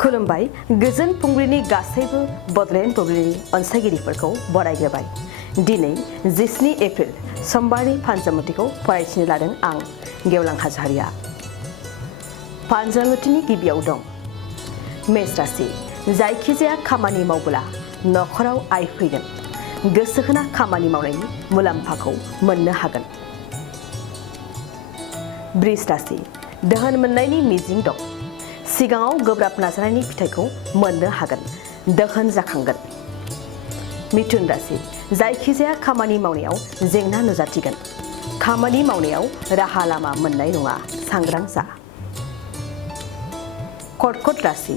खुलुमबाय गोजोन फुंबिलिनि गासैबो बडलेण्ड बुब्लिनि अनसायगिरिफोरखौ बरायग्रोबाय। दिनै 17 एप्रिल समबारनि फानजामुथिखौ फरायथिनो लादों आं गेवलां हाज'वारिया। फानजामुथिनि गिबियाव दं मेष राशि। जायखिजाया खामानि मावब्ला नखराव आय फैगोन। गोसो होना खामानि मावनायनि मुलाम्फाखौ मोननो हागोन। वृष राशि। दोहोन मोननायनि मिजिं दं। सिगाङाव गोब्राब नाजानायनि फिथाइखौ मोननो हागोन। दोहोन जाखांगोन। मिथुन राशि। जायखिजाया खामानि मावनायाव जेंना नुजाथिगोन। खामानि मावनायाव राहा लामा मोननाय नङा, सांग्रां जा। कर्कट राशि।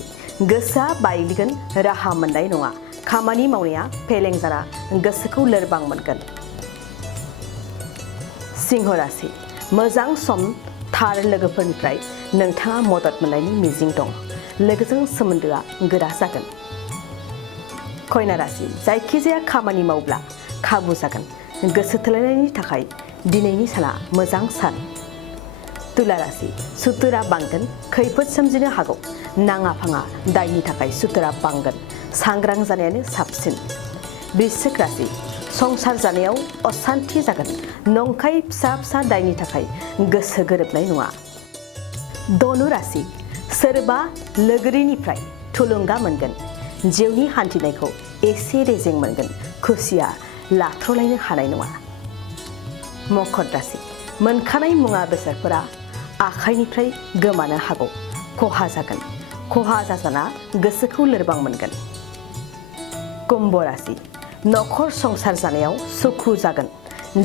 गोसोआ बायग्लिगोन, राहा मोननाय नङा। खामानि मावनाया फेलें जाना गोसोखौ लोरबां मोनगोन। सिंह राशि। मोजां सम थार लोगोफोरनिफ्राय नोंथाङा मदद मोननायनि मिजिं दं। लोगोजों सोमोन्दोआ गोरा जागोन। कन्या राशि। जायखिजाया खामानि मावब्ला खाबु जागोन। गोसो थोलायनायनि थाखाय दिनैनि साना मोजां सान। तुला राशि। सुथुरा बांगोन, खैफोद सोमजिनो हागौ। नाङा फाङा दायनि थाखाय सुथुरा बांगोन। सांग्रां जानायानो साबसिन। वृश्चिक राशि। संसार जानायाव असान्थि जागोन। नंखाय फिसा फिसा दायनि थाखाय गोसो गोरोबनाय नङा। धनु राशि। सोरबा लोगोरिनिफ्राय थुलुंगा मोनगोन। जिउनि हान्थिनायखौ एसे रेजें मोनगोन। खुसिया लाथ्र'लायनो हानाय नङा। मकर राशि। मोनखानाय मुवा बेसादफोरा आखाइनिफ्राय गोमानो हागौ। खहा जागोन। खहा जाजाना गोसोखौ लोरबां मोनगोन। कुम्भ राशि। नखर संसार जानायाव सुखु जागोन।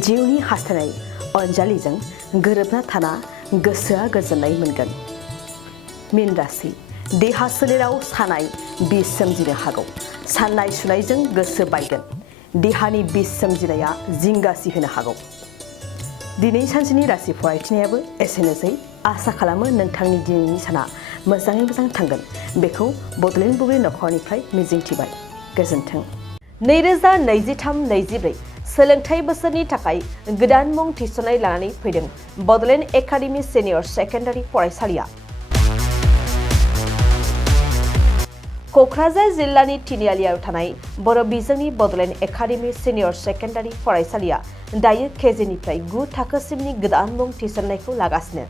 जिउनि हास्थायनाय अनजालिजों गोरोबना थाना गोसोआ गोजोननाय मोनगोन। मीन राशि। देहा सोलेराव सानाय बिस सोमजिनो हागौ। साननाय सुनायजों गोसो बायगोन। देहानि बिस सोमजिनाया जिंगासि होनो हागौ। दिनै सानसेनि राशि फरायथिनायाबो एसेनोसै। आसा खालामो नोंथांनि दिनैनि साना मोजाङै मोजां थांगोन। बेखौ बडलेण्ड बुब्लि नखरनिफ्राय मिजिंथिबाय। गोजोन्थों। 2023-24 सोलोंथाइ बोसोरनि थाखाय गोदान मुं थिसननाय लानानै फैदों बडलेण्ड एकाडेमि सिनियर सेकेन्डारि फरायसालिया। क'क्राझार जिल्लानि तिनिआलियाव थानाय बर' बिजोंनि बडलेण्ड एकाडेमि सिनियर सेकेन्डारि फरायसालिया दायो केजिनिफ्राय 9 थाखोसिमनि गोदान मुं थिसननायखौ लागासिनो।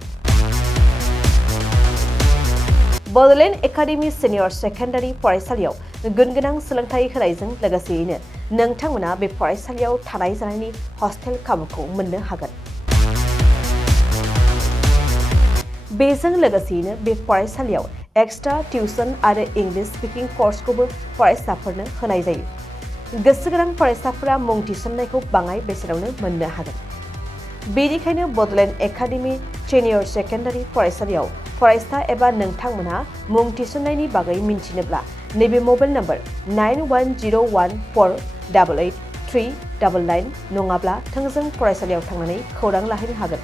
बडलेण्ड एकाडेमि सिनियर सेकेन्डारि फरायसालियाव गुनगोनां सोलोंथाइ होनायजों लोगोसेयैनो नोंथांमोना बे फरायसालियाव थानाय जानायनि हस्टेल खाबुखौ मोननो हागोन। बेजों लोगोसेयैनो बे फरायसालियाव एक्सट्रा टिउसन आरो इंलिश स्पिकिं कर्सखौबो फरायसाफोरनो होनाय जायो। गोसो गोनां फरायसाफोरा मुं थिसननायखौ बाङाय बेसेनावनो मोननो हागोन। बेनिखायनो बडलेण्ड एकाडेमि सिनियर सेकेन्डारि फरायसालियाव फरायसा एबा नोंथांमोनहा मुं थिसननायनि बागै मिन्थिनोब्ला नैबे मबाइल नम्बर 9101488399 नङाब्ला थोंजों फरायसालियाव थांनानै खौरां लाहैनो हागोन।